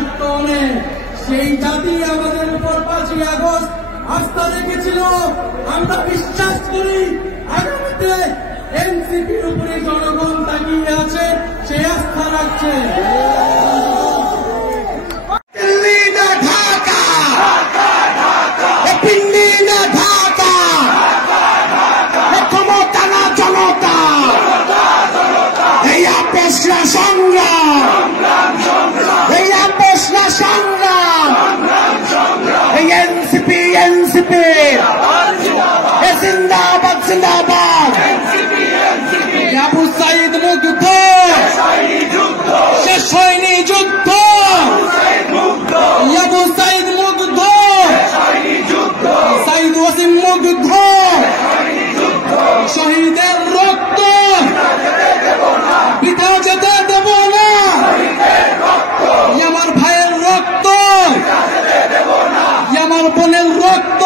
রক্ত অনেক। সেই জাতি আমাদের উপর 5ই আগস্ট আস্থা রেখেছিল। আমরা বিশ্বাস করি আগামীতে এনসিপির উপরে জনগণ তাকিয়ে আছে, সে আস্থা রাখছে। এনসিপি জিন্দাবাদ জিন্দাবাদ। আবু সাইদ মুগ্ধ, শেষ হয়নি যুদ্ধ। আবু সাইদ মুগ্ধ, সাইদ ওয়াসিম মুগ্ধ। শহীদের রক্ত বৃথা যেতে দেব না। আমার ভাইয়ের রক্ত, আমার বোনের রক্ত